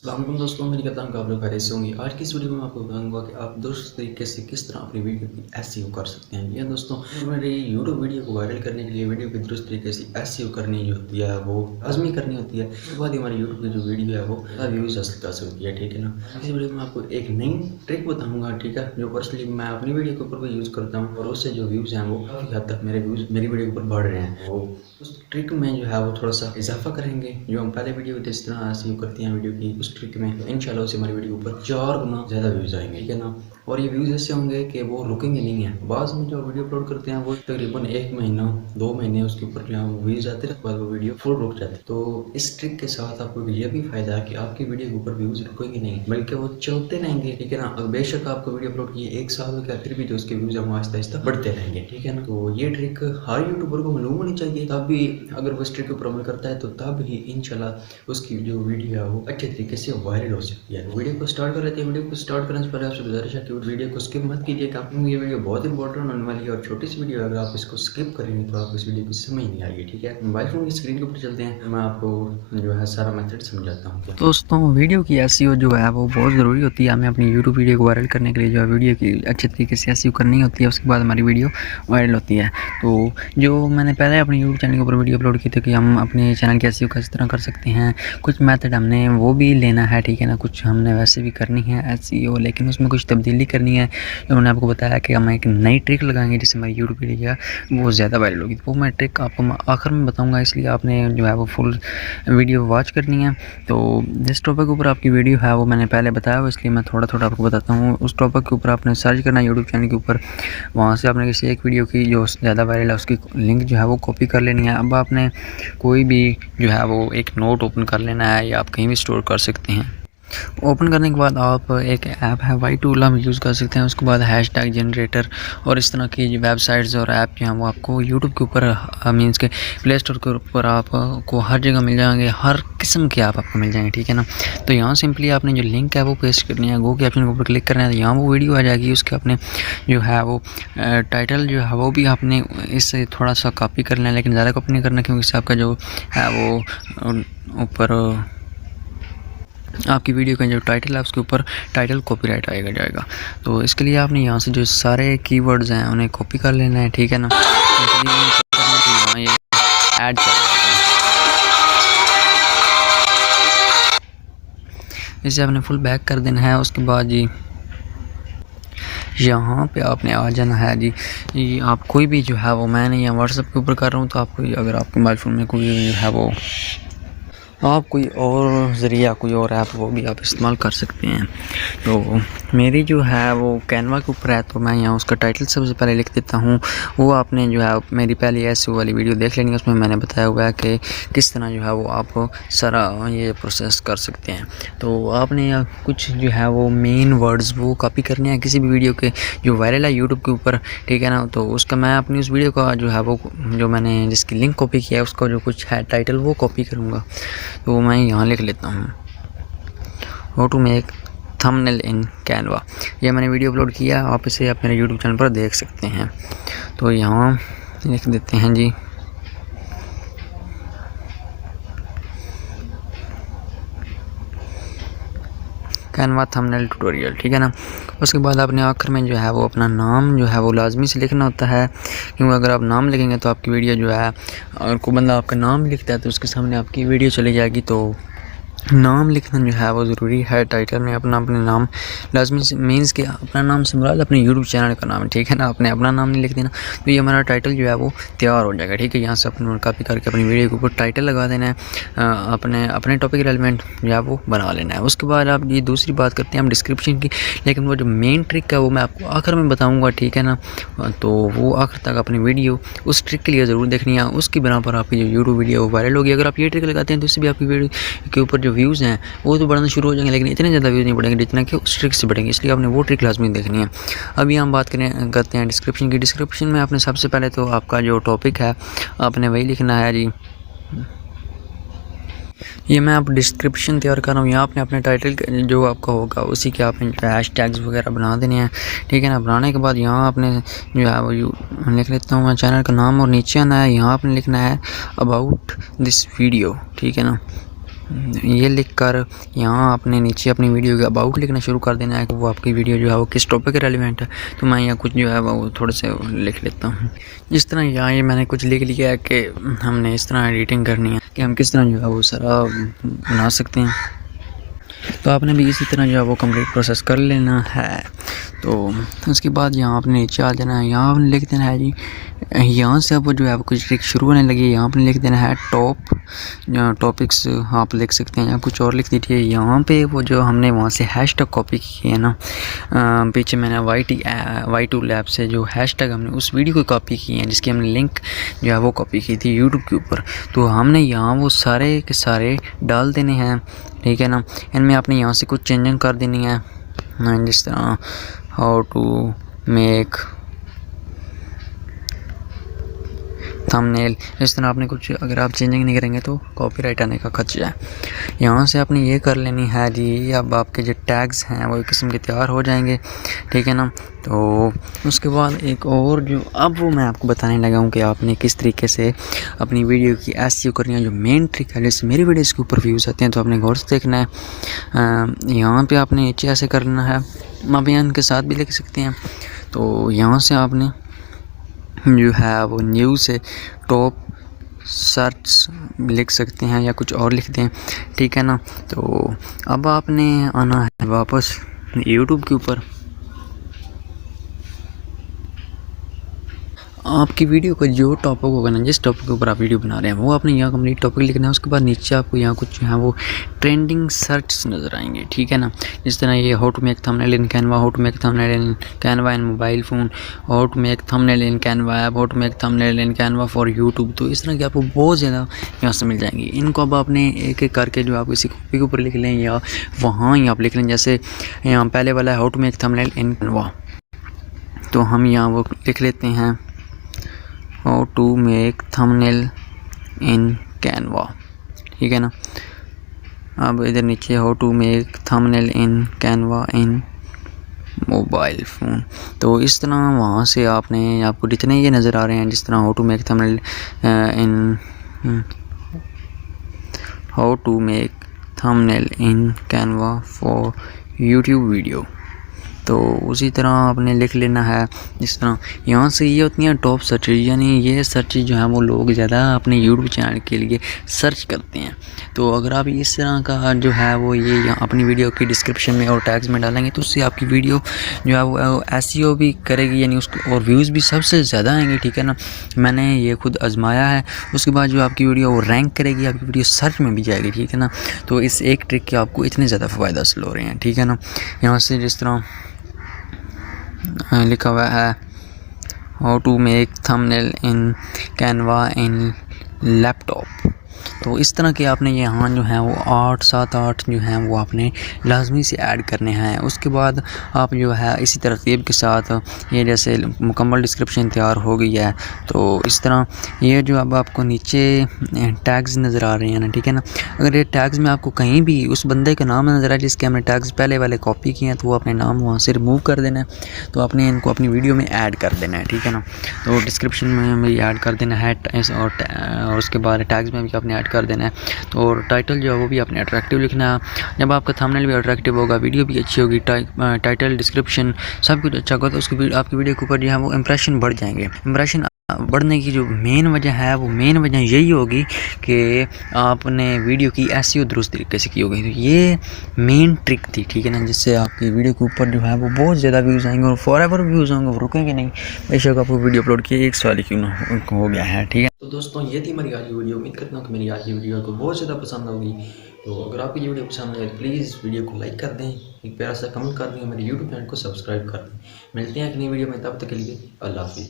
अस्सलामुअलैकुम दोस्तों, उम्मीद करता हूँ कि आप लोग खैरियत से होंगे। आज की इस वीडियो में आपको बताऊंगा कि आप दुरुस्त तरीके से किस तरह अपनी वीडियो की एसईओ कर सकते हैं। ये दोस्तों, मेरी यूट्यूब वीडियो को वायरल करने के लिए वीडियो की दुरुस्त तरीके से एसईओ करनी जो होती है वो लाजमी करनी होती है। उसके बाद ही हमारी यूट्यूब की जो वीडियो है वो व्यूज़ हासिल कर सकती है, ठीक है ना। इस वीडियो में आपको एक नई ट्रिक बताऊँगा, ठीक है, जो पर्सनली मैं अपनी वीडियो के ऊपर भी यूज़ करता हूँ और उससे जो व्यूज़ हैं वो काफ़ी हद तक मेरे वीडियो के ऊपर बढ़ रहे हैं। वो उस ट्रिक में जो है वो थोड़ा सा इजाफा करेंगे। जो हम पहले वीडियो जिस तरह एसईओ करते हैं वीडियो की, उस ट्रिक में इंशाल्लाह से हमारी वीडियो के ऊपर 4 गुना ज़्यादा व्यूज़ आएंगे, ठीक है ना। और ये व्यूज़ ऐसे होंगे कि वो रुकेंगे नहीं है। बाद में जो वीडियो अपलोड करते हैं वो तकरीबन 1 महीना 2 महीने उसके ऊपर जो है वो व्यूज़ आते हैं, उसके बाद वो वीडियो फुल रुक जाती है। तो इस ट्रिक के साथ आपको ये भी फ़ायदा है कि आपकी वीडियो के ऊपर व्यूज़ रुकेंगे नहीं, बल्कि वो चलते रहेंगे, ठीक है ना। बेशक आपको वीडियो अपलोड किए 1 साल हो गया, फिर भी जो उसके व्यूज़ हैं वो आहिस्ता आहिस्ता बढ़ते रहेंगे, ठीक है ना। तो ये ट्रिक हर यूट्यूबर को मालूम होनी चाहिए, तब भी अगर वो इस ट्रिक के ऊपर अमल करता है तो तब ही इंशाल्लाह उसकी जो वीडियो है वो अच्छे तरीके से वायरल हो सकती है। वीडियो को स्टार्ट कर लेते हैं। वीडियो को स्टार्ट करने से पहले आपसे गुजारिश है कि वीडियो को स्किप मत कीजिएगा, क्योंकि ये वीडियो बहुत इंपॉर्टेंट होने वाली है और छोटी सी वीडियो, अगर आप इसको स्किप करेंगे तो आपको इस वीडियो की समझ नहीं आएगी, ठीक है। मोबाइल फोन की स्क्रीन के ऊपर चलते हैं, मैं आपको जो है सारा मेथड समझाता हूँ। दोस्तों, वीडियो की एसईओ जो है वो बहुत ज़रूरी होती है। हमें अपनी यूट्यूब वीडियो को वायरल करने के लिए जो है वीडियो की अच्छे तरीके से एसईओ करनी होती है, उसके बाद हमारी वीडियो वायरल होती है। तो जो मैंने पहले अपने यूट्यूब चैनल के ऊपर वीडियो अपलोड की थी कि हम अपने चैनल की एसईओ किस तरह कर सकते हैं, कुछ मेथड हमने वो भी लेना है, ठीक है ना। कुछ हमने वैसे भी करनी है एसईओ, लेकिन उसमें कुछ तब्दीली करनी है। जो मैंने आपको बताया कि हम एक नई ट्रिक लगाएंगे जिससे हमारी यूट्यूब वीडियो वो ज़्यादा वायरल होगी। वो मैं ट्रिक आपको आखिर में बताऊँगा, इसलिए आपने जो है वो फुल वीडियो वॉच करनी है। तो जिस टॉपिक के ऊपर आपकी वीडियो है वो मैंने पहले बताया हुआ, इसलिए मैं थोड़ा थोड़ा आपको बताता हूँ। उस टॉपिक के ऊपर आपने सर्च करना है यूट्यूब चैनल के ऊपर, वहाँ से आपने किसी एक वीडियो की जो ज़्यादा वायरल है उसकी लिंक जो है वो कॉपी कर लेनी है। अब आपने कोई भी जो है वो एक नोट ओपन कर लेना है, या आप कहीं भी स्टोर कर सकते हैं। ओपन करने के बाद आप एक ऐप है वाई टूल हम यूज़ कर सकते हैं। उसके बाद हैशटैग जनरेटर और इस तरह की वेबसाइट्स और ऐप जो हैं वो आपको यूट्यूब के ऊपर मींस के प्ले स्टोर के ऊपर आपको हर जगह मिल जाएंगे, हर किस्म के ऐप आपको मिल जाएंगे, ठीक है ना। तो यहाँ सिंपली आपने जो लिंक है वो पेस्ट करनी है, गो के ऑप्शन के ऊपर क्लिक करना है, तो यहाँ वो वीडियो आ जाएगी। उसके आपने जो है वो टाइटल जो है वो भी आपने इससे थोड़ा सा कॉपी करना है, लेकिन ज़्यादा कॉपी नहीं करना, क्योंकि इससे आपका जो है वो ऊपर आपकी वीडियो का जो टाइटल है उसके ऊपर टाइटल कॉपीराइट आएगा जाएगा। तो इसके लिए आपने यहाँ से जो सारे कीवर्ड्स हैं उन्हें कॉपी कर लेना है, ठीक है ना। यहाँ ये ऐड कर इसे आपने फुल बैक कर देना है। उसके बाद जी यहाँ पे आपने आ जाना है जी। ये आप कोई भी जो है वो, मैंने यहाँ व्हाट्सएप के ऊपर कर रहा हूँ, तो आपको अगर आपके मोबाइल फ़ोन में कोई जो है वो आप कोई और ज़रिया, कोई और ऐप वो भी आप इस्तेमाल कर सकते हैं। तो मेरी जो है वो कैनवा के ऊपर है, तो मैं यहाँ उसका टाइटल सबसे पहले लिख देता हूँ। वो आपने जो है मेरी पहली एसईओ वाली वीडियो देख लेनी है, उसमें मैंने बताया हुआ है कि किस तरह जो है वो आप सारा ये प्रोसेस कर सकते हैं। तो आपने कुछ जो है वो मेन वर्ड्स वो कॉपी करने हैं किसी भी वीडियो के जो वायरल है यूट्यूब के ऊपर, ठीक है ना। तो उसका मैं अपनी उस वीडियो का जो है वो, जो मैंने जिसकी लिंक कॉपी किया है, उसका जो कुछ है टाइटल वो कॉपी करूँगा। तो मैं यहाँ लिख लेता हूँ how to make thumbnail in Canva. ये मैंने वीडियो अपलोड किया, आप इसे आप मेरे यूट्यूब चैनल पर देख सकते हैं। तो यहाँ लिख देते हैं जी कैनवा थंबनेल ट्यूटोरियल, ठीक है ना। उसके बाद आपने आखिर में जो है वो अपना नाम जो है वो लाजमी से लिखना होता है, क्योंकि अगर आप नाम लिखेंगे तो आपकी वीडियो जो है, अगर कोई बंदा आपका नाम लिखता है तो उसके सामने आपकी वीडियो चली जाएगी। तो नाम लिखना जो है वो ज़रूरी है। टाइटल में अपना अपने नाम लाजमी से, मीन्स के अपना नाम से मुराद अपने यूट्यूब चैनल का नाम है, ठीक है ना। आपने अपना नाम नहीं लिख देना, तो ये हमारा टाइटल जो है वो तैयार हो जाएगा, ठीक है। यहाँ से अपने कॉपी करके अपनी वीडियो के ऊपर टाइटल लगा देना है, अपने टॉपिक रेलिवेंट जो है वो बना लेना है। उसके बाद आप ये दूसरी बात करते हैं हम डिस्क्रिप्शन की, लेकिन वो जो मेन ट्रिक है वो मैं आपको आखिर में बताऊँगा, ठीक है ना। तो वो आखिर तक अपनी वीडियो उस ट्रिक के लिए ज़रूर देखनी है, उसकी बना पर आपकी जो यूट्यूब वीडियो वायरल होगी। अगर आप ये ट्रिक लगाते हैं तो इससे भी आपकी वीडियो के ऊपर व्यूज़ हैं वो तो बढ़ना शुरू हो जाएंगे, लेकिन इतने ज़्यादा व्यूज़ नहीं बढ़ेंगे जितना कि उस ट्रिक से बढ़ेंगे, इसलिए आपने वो ट्रिक लाजमी देखनी है। अभी हम बात करते हैं डिस्क्रिप्शन की। डिस्क्रिप्शन में आपने सबसे पहले तो आपका जो टॉपिक है आपने वही लिखना है जी। ये मैं आप डिस्क्रिप्शन तैयार कर रहा हूँ, यहाँ आपने अपने टाइटल जो आपका होगा उसी के आपने हैश टैग्स वगैरह बना देने हैं, ठीक है ना। बनाने के बाद यहाँ आपने जो है वो लिख लेता हूँ मैं चैनल का नाम, और नीचे आना है, यहाँ आपने लिखना है अबाउट दिस वीडियो, ठीक है ना। ये लिख कर यहाँ आपने नीचे अपनी वीडियो के अबाउट लिखना शुरू कर देना है कि वो आपकी वीडियो जो है वो किस टॉपिक के रेलिवेंट है। तो मैं यहाँ कुछ जो है वो थोड़े से लिख लेता हूँ। जिस तरह यहाँ ये मैंने कुछ लिख लिया है कि हमने इस तरह एडिटिंग करनी है कि हम किस तरह जो है वो सारा बना सकते हैं। तो आपने भी इसी तरह जो है वो कंप्लीट प्रोसेस कर लेना है। तो उसके बाद यहाँ आपने नीचे आ जाना है, यहाँ आपने लिख देना है जी, यहाँ से अब जो है वो कुछ ट्रिक शुरू होने लगी है। यहाँ आपने लिख देना है टॉप टॉपिक्स, आप लिख सकते हैं या कुछ और लिख दीजिए। यहाँ पे वो जो हमने वहाँ से हैशटैग कॉपी किए है ना, पीछे मैंने Y2 लैब से जो हैशटैग हमने उस वीडियो को कॉपी किए हैं जिसकी हमने लिंक जो है वो कॉपी की थी यूट्यूब के ऊपर। तो हमने यहाँ वो सारे के सारे डाल देने हैं, ठीक है ना। इनमें आपने यहाँ से कुछ चेंजिंग कर देनी है, जिस तरह हाउ टू मेक थंबनेल। इस तरह आपने कुछ, अगर आप चेंजिंग नहीं करेंगे तो कॉपीराइट आने का खदशा है। यहाँ से आपने ये कर लेनी है जी, अब आपके जो टैग्स हैं वो एक किस्म के तैयार हो जाएंगे, ठीक है ना। तो उसके बाद एक और जो अब वो मैं आपको बताने लगा हूँ कि आपने किस तरीके से अपनी वीडियो की एसईओ करनी है। जो मेन ट्रिक है, जैसे मेरी वीडियोज़ के ऊपर व्यूज़ आते हैं तो आपने गौर से देखना है। यहाँ पर आपने नीचे ऐसे करना है, आप यहाँ इनके साथ भी लिख सकते हैं। तो यहाँ से आपने जो है वो न्यू से टॉप सर्च लिख सकते हैं या कुछ और लिख दें, ठीक है ना। तो अब आपने आना है वापस यूट्यूब के ऊपर। आपकी वीडियो का जो टॉपिक होगा ना, जिस टॉपिक के ऊपर आप वीडियो बना रहे हैं वो आपने यहाँ कंप्लीट टॉपिक लिखना है। उसके बाद नीचे आपको यहाँ कुछ जो है वो ट्रेंडिंग सर्च नज़र आएंगे, ठीक है ना। जिस तरह ये how to make thumbnail in Canva, how to make thumbnail in Canva in mobile phone, how to make thumbnail in Canva app, how to make thumbnail in Canva for YouTube. तो इस तरह की आपको बहुत ज़्यादा यहाँ से मिल जाएंगी। इनको अब आपने एक एक करके जो आप इसी कॉपी के ऊपर लिख लें या वहाँ ही आप लिख लें। जैसे यहाँ पहले वाला है how to make thumbnail in Canva, तो हम यहाँ वो लिख लेते हैं how to make thumbnail in Canva, ठीक है ना। अब इधर नीचे how to make thumbnail in Canva in mobile phone. तो इस तरह वहाँ से आपने, आपको जितने ये नज़र आ रहे हैं, जिस तरह how to make thumbnail in how to make thumbnail in Canva for YouTube video, तो उसी तरह आपने लिख लेना है। जिस तरह यहाँ से ये होती हैं टॉप सर्च, यानी ये सर्च जो है वो लोग ज़्यादा अपने यूट्यूब चैनल के लिए सर्च करते हैं। तो अगर आप इस तरह का जो है वो ये यहाँ अपनी वीडियो की डिस्क्रिप्शन में और टैग्स में डालेंगे तो उससे आपकी वीडियो जो है वो एसईओ भी करेगी, यानी उसको और व्यूज़ भी सबसे ज़्यादा आएंगे, ठीक है ना। मैंने ये खुद आजमाया है। उसके बाद जो आपकी वीडियो वो रैंक करेगी, आपकी वीडियो सर्च में भी जाएगी, ठीक है ना। तो इस एक ट्रिक के आपको इतने ज़्यादा फ़ायदा हासिल हो रहे हैं, ठीक है ना। यहाँ से जिस तरह लिखा हुआ है how to make thumbnail in Canva in laptop, तो इस तरह के आपने यहाँ जो है वो 8 जो हैं वो आपने लाजमी से ऐड करने हैं। उसके बाद आप जो है इसी तरतीब के साथ ये जैसे मुकम्मल डिस्क्रिप्शन तैयार हो गई है, तो इस तरह ये जो अब आपको नीचे टैग्स नज़र आ रहे हैं ना, ठीक है ना। अगर ये टैग्स में आपको कहीं भी उस बंदे का नाम नज़र आए जिसके हमने टैग्स पहले वाले कॉपी किए हैं, तो वो अपने नाम वहाँ से रिमूव कर देना है। तो आपने इनको अपनी वीडियो में ऐड कर देना है, ठीक है ना। तो डिस्क्रिप्शन में भी ऐड कर देना है और उसके बाद टैग्स में भी आपने ऐड कर देना है। तो टाइटल जो है वो भी आपने अट्रैक्टिव लिखना है। जब आपका थंबनेल भी अट्रैक्टिव होगा, वीडियो भी अच्छी होगी, टाइटल डिस्क्रिप्शन सब कुछ अच्छा होगा, तो उसकी आपकी वीडियो के ऊपर जो है वो इंप्रेशन बढ़ जाएंगे। इंप्रेशन बढ़ने की जो मेन वजह है वो मेन वजह यही होगी कि आपने वीडियो की एसईओ दुरुस्त तरीके से की होगी। तो ये मेन ट्रिक थी, ठीक है ना, जिससे आपकी वीडियो के ऊपर जो है वो बहुत ज़्यादा व्यूज़ आएंगे और फॉरएवर व्यूज़ होंगे, वो रुकेंगे नहीं। बेशक आपको वीडियो अपलोड किए 1 साल क्यों ना हो गया है, ठीक है। तो दोस्तों ये थी हमारी आज की वीडियो। उम्मीद करता हूँ कि मेरी आज की वीडियो को बहुत ज़्यादा पसंद होगी। तो अगर आपको ये वीडियो पसंद आए तो प्लीज़ वीडियो को लाइक कर दें, एक प्यारा सा कमेंट कर दें, मेरे यूट्यूब चैनल को सब्सक्राइब कर दें। मिलते हैं एक नई वीडियो में, तब तक के लिए अल्लाह हाफिज़।